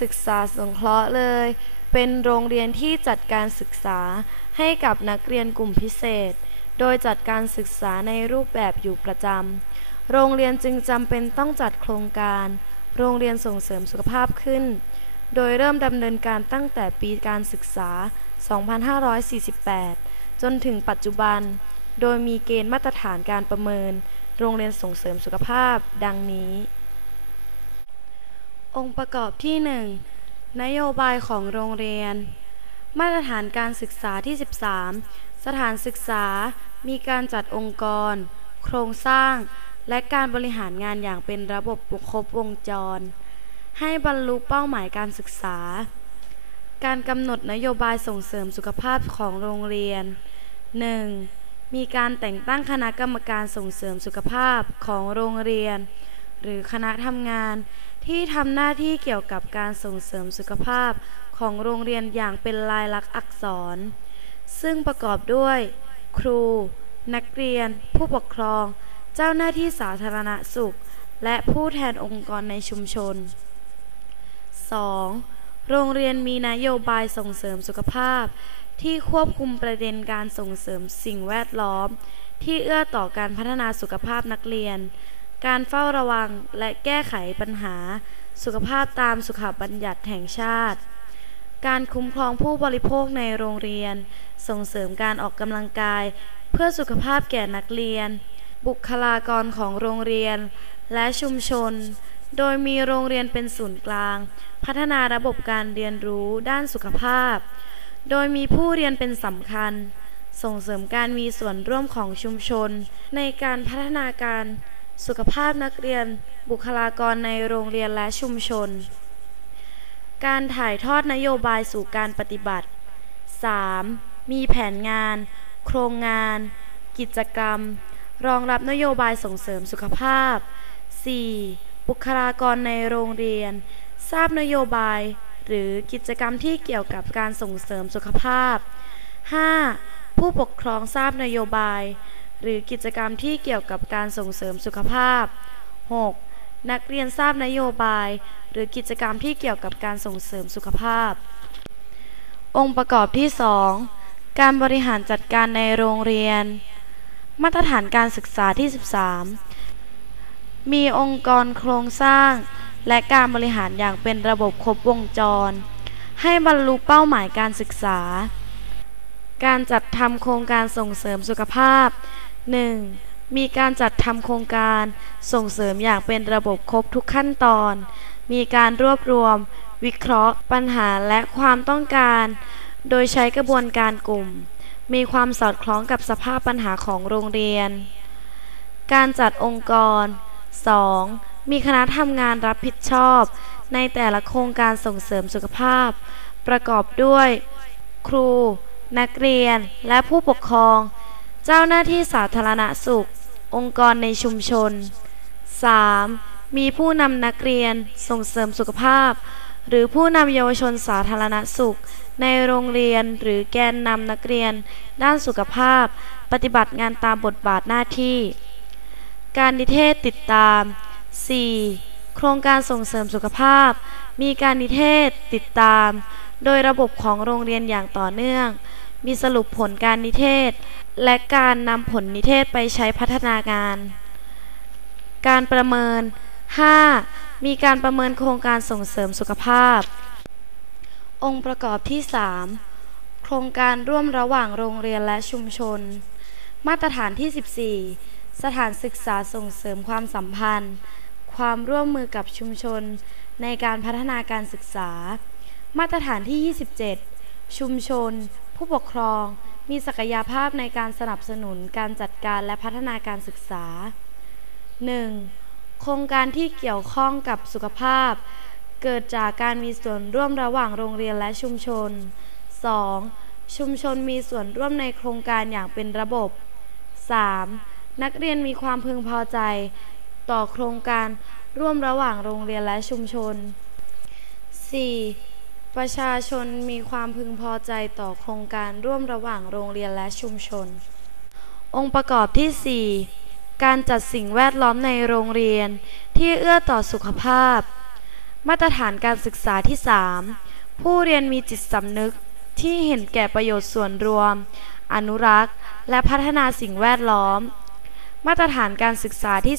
ศึกษาสงเคราะห์เลย เป็นโรงเรียนที่จัดการศึกษาให้กับนักเรียนกลุ่มพิเศษ โดยจัดการศึกษาในรูปแบบอยู่ประจำ โรงเรียนจึงจำเป็นต้องจัดโครงการ โรงเรียนส่งเสริมสุขภาพขึ้น โดยเริ่มดำเนินการตั้งแต่ปีการศึกษา 2548 จนถึงปัจจุบัน โดยมีเกณฑ์มาตรฐานการประเมิน โรงเรียนส่งเสริมสุขภาพ ดังนี้ องค์ประกอบที่ 1 นโยบายของโรงเรียน มาตรฐานการศึกษาที่ 13 สถานศึกษามีการจัดองค์กร โครงสร้าง และการบริหารงานอย่างเป็นระบบครบวงจร ให้บรรลุเป้าหมายการศึกษา การกำหนดนโยบายส่งเสริมสุขภาพของโรงเรียน 1. มีการแต่งตั้งคณะกรรมการส่งเสริมสุขภาพของโรงเรียน หรือคณะทำงาน ที่ทำหน้าที่เกี่ยวกับการส่งเสริมสุขภาพของโรงเรียนอย่างเป็นลายลักษณ์อักษร ซึ่งประกอบด้วย ครู นักเรียน ผู้ปกครอง เจ้าหน้าที่สาธารณสุข และผู้แทนองค์กรในชุมชน 2. โรงเรียนมีนโยบายส่งเสริมสุขภาพ ที่ควบคุมประเด็นการส่งเสริมสิ่งแวดล้อม ที่เอื้อต่อการพัฒนาสุขภาพนักเรียน การเฝ้าระวังและแก้ไขปัญหา สุขภาพตามสุขบัญญัติแห่งชาติ การคุ้มครองผู้บริโภคในโรงเรียน ส่งเสริมการออกกำลังกาย เพื่อสุขภาพแก่นักเรียน บุคลากรของโรงเรียน และชุมชน โดยมีโรงเรียนเป็นศูนย์กลาง พัฒนาระบบการเรียนรู้ด้านสุขภาพ โดยมีผู้เรียนเป็นสำคัญ ส่งเสริมการมีส่วนร่วมของชุมชน ในการพัฒนาการ สุขภาพนักเรียน บุคลากรในโรงเรียนและชุมชน การถ่ายทอดนโยบายสู่การปฏิบัติ 3. มีแผนงาน โครงงาน กิจกรรม รองรับนโยบายส่งเสริมสุขภาพ 4. บุคลากรในโรงเรียน ทราบนโยบาย หรือกิจกรรมที่เกี่ยวกับการส่งเสริมสุขภาพ 5. ผู้ปกครองทราบนโยบาย หรือกิจกรรมที่เกี่ยวกับการส่งเสริมสุขภาพ 6. นักเรียนทราบนโยบาย หรือกิจกรรมที่เกี่ยวกับการส่งเสริมสุขภาพ องค์ประกอบที่ 2 การบริหารจัดการในโรงเรียน มาตรฐานการศึกษาที่ 13 มีองค์กรโครงสร้าง และการบริหารอย่างเป็นระบบครบวงจร ให้บรรลุเป้าหมายการศึกษาการจัดทำโครงการส่งเสริมสุขภาพ 1. มีการจัดทำโครงการส่งเสริมอย่างเป็นระบบครบทุกขั้นตอน มีการรวบรวม วิเคราะห์ ปัญหาและความต้องการ โดยใช้กระบวนการกลุ่ม มีความสอดคล้องกับสภาพปัญหาของโรงเรียน การจัดองค์กร 2. มีคณะทำงานรับผิดชอบ ในแต่ละโครงการส่งเสริมสุขภาพ ประกอบด้วย ครู นักเรียน และผู้ปกครอง เจ้าหน้าที่สาธารณสุข องค์กรในชุมชน 3. มีผู้นำนักเรียนส่งเสริมสุขภาพ หรือผู้นำเยาวชนสาธารณสุข ในโรงเรียนหรือแกนนำนักเรียน ด้านสุขภาพ ปฏิบัติงานตามบทบาทหน้าที่ การนิเทศติดตาม 4. โครงการส่งเสริมสุขภาพ มีการนิเทศติดตาม โดยระบบของโรงเรียนอย่างต่อเนื่อง มีสรุปผลการนิเทศ และการนำผลนิเทศไปใช้พัฒนางาน การประเมิน 5. มีการประเมินโครงการส่งเสริมสุขภาพ องค์ประกอบที่ 3 โครงการร่วมระหว่างโรงเรียนและชุมชน มาตรฐานที่ 14 สถานศึกษาส่งเสริมความสัมพันธ์ ความร่วมมือกับชุมชน ในการพัฒนาการศึกษา มาตรฐานที่ 27 ชุมชน ผู้ปกครอง มีศักยภาพในการสนับสนุนการจัดการและพัฒนาการศึกษา 1. โครงการที่เกี่ยวข้องกับสุขภาพ เกิดจากการมีส่วนร่วมระหว่างโรงเรียนและชุมชน 2. ชุมชนมีส่วนร่วมในโครงการอย่างเป็นระบบ 3. นักเรียนมีความพึงพอใจ ต่อโครงการร่วมระหว่างโรงเรียนและชุมชน 4. ประชาชนมีความพึงพอใจต่อโครงการร่วมระหว่างโรงเรียนและชุมชน องค์ประกอบที่ 4 การจัดสิ่งแวดล้อมในโรงเรียนที่เอื้อต่อสุขภาพ มาตรฐานการศึกษาที่ 3 ผู้เรียนมีจิตสำนึกที่เห็นแก่ประโยชน์ส่วนรวม อนุรักษ์ และพัฒนาสิ่งแวดล้อม มาตรฐานการศึกษาที่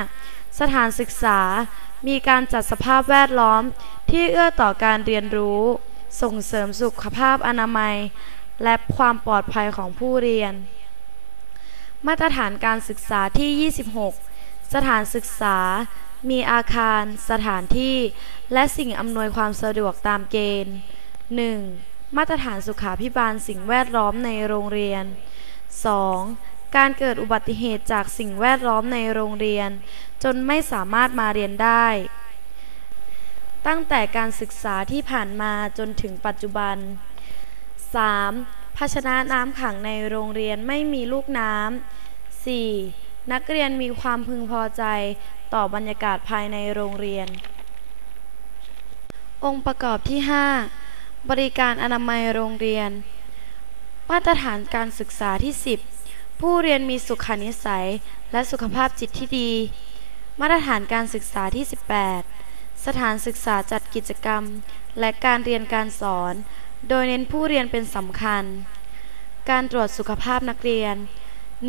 15 สถานศึกษา มีการจัดสภาพแวดล้อมที่เอื้อต่อการเรียนรู้ ส่งเสริมสุขภาพอนามัย และความปลอดภัยของผู้เรียน มาตรฐานการศึกษาที่ 26 สถานศึกษา มีอาคาร สถานที่ และสิ่งอำนวยความสะดวกตามเกณฑ์ 1. มาตรฐานสุขาพิบาลสิ่งแวดล้อมในโรงเรียน 2. การเกิดอุบัติเหตุจากสิ่งแวดล้อมในโรงเรียน จนไม่สามารถมาเรียนได้ ตั้งแต่การศึกษาที่ผ่านมาจนถึงปัจจุบัน 3. ภาชนะน้ำขังในโรงเรียนไม่มีลูกน้ำ 4. นักเรียนมีความพึงพอใจต่อบรรยากาศภายในโรงเรียน องค์ประกอบที่ 5 บริการอนามัยโรงเรียน มาตรฐานการศึกษาที่ 10 ผู้เรียนมีสุขนิสัยและสุขภาพจิตที่ดี มาตรฐานการศึกษาที่ 18 สถานศึกษาจัดกิจกรรม และการเรียนการสอน โดยเน้นผู้เรียนเป็นสำคัญ การตรวจสุขภาพนักเรียน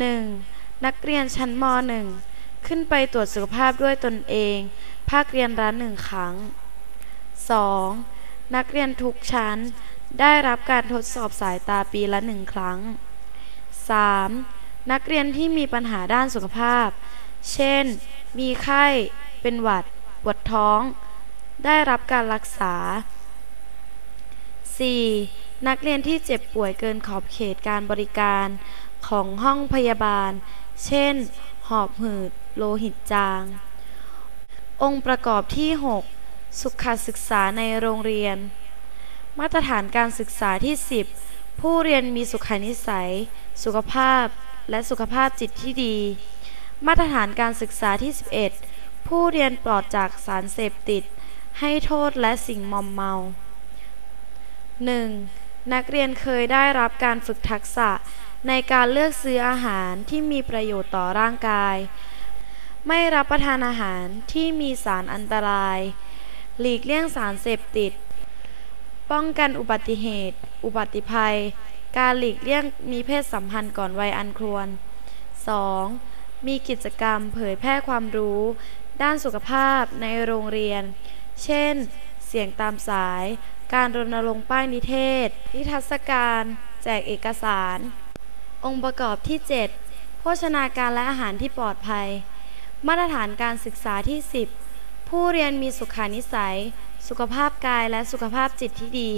1. นักเรียนชั้นม .1 ขึ้นไปตรวจสุขภาพด้วยตนเอง ภาคเรียนละหนึ่งครั้ง 2. นักเรียนทุกชั้นได้รับการทดสอบสายตาปีละหนึ่งครั้ง 3. นักเรียนที่มีปัญหาด้านสุขภาพ เช่น มีไข้ เป็นหวัด ปวดท้อง ได้รับการรักษา 4. นักเรียนที่เจ็บป่วยเกินขอบเขตการบริการของห้องพยาบาล เช่น หอบหืด โลหิตจาง องค์ประกอบที่ 6 สุขศึกษาในโรงเรียน มาตรฐานการศึกษาที่ 10 ผู้เรียนมีสุขนิสัย สุขภาพ และสุขภาพจิตที่ดี มาตรฐานการศึกษาที่ 11 ผู้เรียนปลอดจากสารเสพติด ให้โทษและสิ่งมอมเมา 1. นักเรียนเคยได้รับการฝึกทักษะในการเลือกซื้ออาหารที่มีประโยชน์ต่อร่างกาย ไม่รับประทานอาหารที่มีสารอันตราย หลีกเลี่ยงสารเสพติด ป้องกันอุบัติเหตุ อุบัติภัย การหลีกเลี่ยงมีเพศสัมพันธ์ก่อนวัยอันควร 2. มีกิจกรรมเผยแพร่ความรู้ ด้านสุขภาพในโรงเรียน เช่น เสียงตามสาย การรณรงค์ป้ายนิเทศ นิทรรศการ แจกเอกสาร องค์ประกอบที่ 7 โภชนาการและอาหารที่ปลอดภัย มาตรฐานการศึกษาที่ 10 ผู้เรียนมีสุขานิสัย สุขภาพกายและสุขภาพจิตที่ดี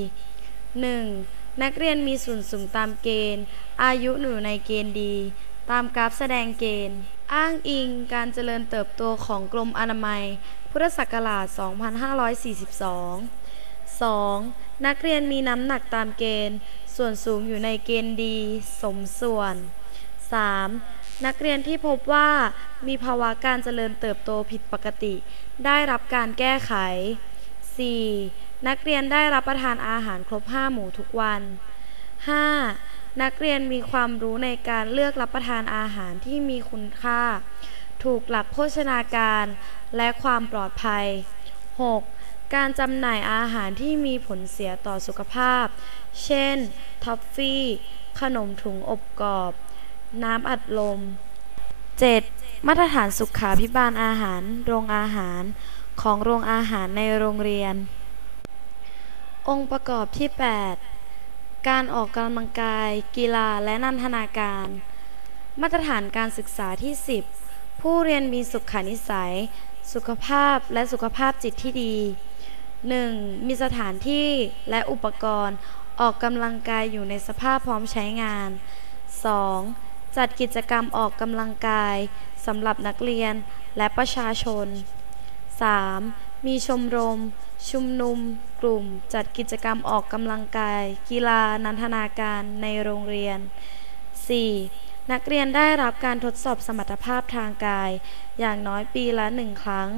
1. นักเรียนมีส่วนสูงตามเกณฑ์ อายุอยู่ในเกณฑ์ดี ตามกราฟแสดงเกณฑ์ อ้างอิงการเจริญเติบโตของกรมอนามัย พุทธศักราช 2542 2. นักเรียนมีน้ำหนักตามเกณฑ์ ส่วนสูงอยู่ในเกณฑ์ดี สมส่วน 3. นักเรียนที่พบว่ามีภาวะการเจริญเติบโตผิดปกติ ได้รับการแก้ไข 4. นักเรียนได้รับประทานอาหารครบ 5 หมู่ทุกวัน 5. นักเรียนมีความรู้ในการเลือกรับประทานอาหารที่มีคุณค่า ถูกหลักโภชนาการ และความปลอดภัย 6. การจำหน่ายอาหารที่มีผลเสียต่อสุขภาพ เช่น ท็อฟฟี่ ขนมถุงอบกรอบ น้ำอัดลม 7. มาตรฐานสุขาพิบาลอาหาร โรงอาหาร ของโรงอาหารในโรงเรียน องค์ประกอบที่ 8 การออกกำลังกาย กีฬาและนันทนาการ มาตรฐานการศึกษาที่ 10 ผู้เรียนมีสุขนิสัย สุขภาพและสุขภาพจิตที่ดี 1. มีสถานที่และอุปกรณ์ออกกำลังกายอยู่ในสภาพพร้อมใช้งาน 2. จัดกิจกรรมออกกำลังกายสำหรับนักเรียนและประชาชน 3. มีชมรม ชุมนุมกลุ่มจัดกิจกรรมออกกำลังกาย กีฬานันทนาการในโรงเรียน 4. นักเรียนได้รับการทดสอบสมรรถภาพทางกาย อย่างน้อยปีละหนึ่งครั้ง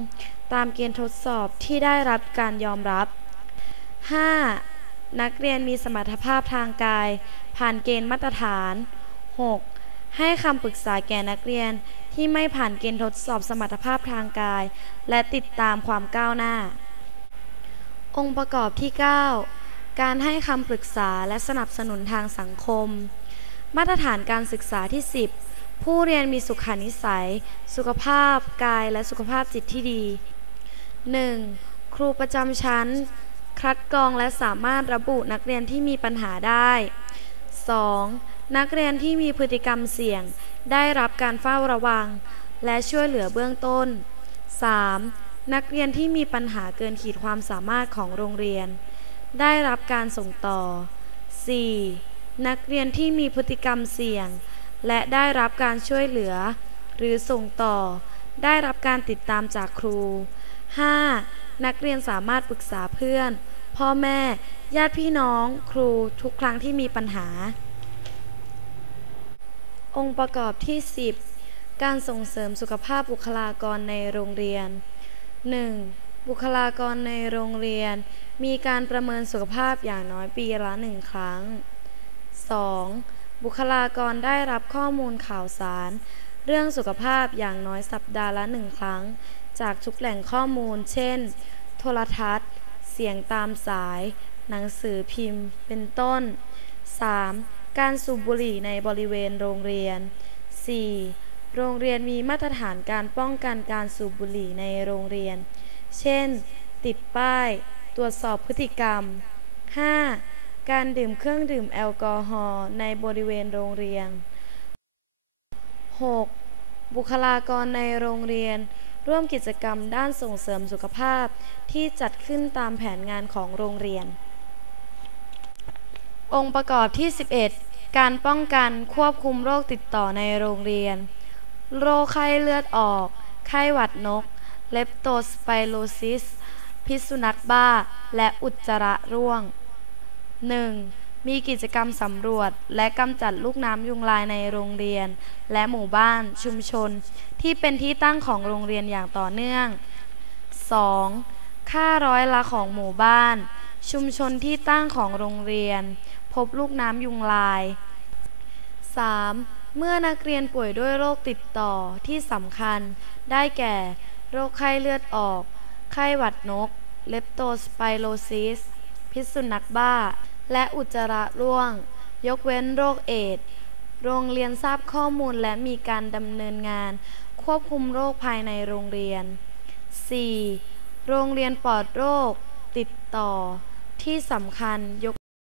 ตามเกณฑ์ทดสอบที่ได้รับการยอมรับ 5. นักเรียนมีสมรรถภาพทางกาย ผ่านเกณฑ์มาตรฐาน 6. ให้คำปรึกษาแก่นักเรียนที่ไม่ผ่านเกณฑ์ทดสอบสมรรถภาพทางกาย และติดตามความก้าวหน้า องค์ประกอบที่ 9 การให้คำปรึกษาและสนับสนุนทางสังคม มาตรฐานการศึกษาที่ 10 ผู้เรียนมีสุขานิสัย สุขภาพกายและสุขภาพจิตที่ดี 1. ครูประจำชั้น คัดกรองและสามารถระบุนักเรียนที่มีปัญหาได้ 2. นักเรียนที่มีพฤติกรรมเสี่ยง ได้รับการเฝ้าระวัง และช่วยเหลือเบื้องต้น 3. นักเรียนที่มีปัญหาเกินขีดความสามารถของโรงเรียน ได้รับการส่งต่อ 4. นักเรียนที่มีพฤติกรรมเสี่ยง และได้รับการช่วยเหลือ หรือส่งต่อ ได้รับการติดตามจากครู 5. นักเรียนสามารถปรึกษาเพื่อน พ่อแม่ ญาติพี่น้อง ครูทุกครั้งที่มีปัญหา องค์ประกอบที่ 10 การส่งเสริมสุขภาพบุคลากรในโรงเรียน 1. บุคลากรในโรงเรียน มีการประเมินสุขภาพอย่างน้อยปีละหนึ่งครั้ง 2. บุคลากรได้รับข้อมูลข่าวสาร เรื่องสุขภาพอย่างน้อยสัปดาห์ละหนึ่งครั้ง จากทุกแหล่งข้อมูล เช่น โทรทัศน์ เสียงตามสาย หนังสือพิมพ์ เป็นต้น 3. การสูบบุหรี่ในบริเวณโรงเรียน 4. โรงเรียนมีมาตรฐานการป้องกันการสูบบุหรี่ในโรงเรียน เช่น ติดป้าย ตรวจสอบพฤติกรรม 5. การดื่มเครื่องดื่มแอลกอฮอล์ในบริเวณโรงเรียน 6. บุคลากรในโรงเรียน ร่วมกิจกรรมด้านส่งเสริมสุขภาพที่จัดขึ้นตามแผนงานของโรงเรียน องค์ประกอบที่ 11 การป้องกันควบคุมโรคติดต่อในโรงเรียน โรคไข้เลือดออก ไข้หวัดนก เลปโตสไปโรซิส พิษสุนัขบ้า และอุจจาระร่วง 1. มีกิจกรรมสำรวจ และกำจัดลูกน้ำยุงลายในโรงเรียน และหมู่บ้านชุมชน ที่เป็นที่ตั้งของโรงเรียนอย่างต่อเนื่อง 2. ค่าร้อยละของหมู่บ้าน ชุมชนที่ตั้งของโรงเรียน พบลูกน้ำยุงลาย 3. เมื่อนักเรียนป่วยด้วยโรคติดต่อที่สำคัญ ได้แก่ โรคไข้เลือดออก ไข้หวัดนก เลปโตสไปโรซิส พิษสุนัขบ้า และอุจจาระร่วง ยกเว้นโรคเอดส์โรงเรียนทราบข้อมูลและมีการดำเนินงาน ควบคุมโรคภายในโรงเรียน 4. โรงเรียนปลอดโรค ติดต่อ ที่สำคัญยก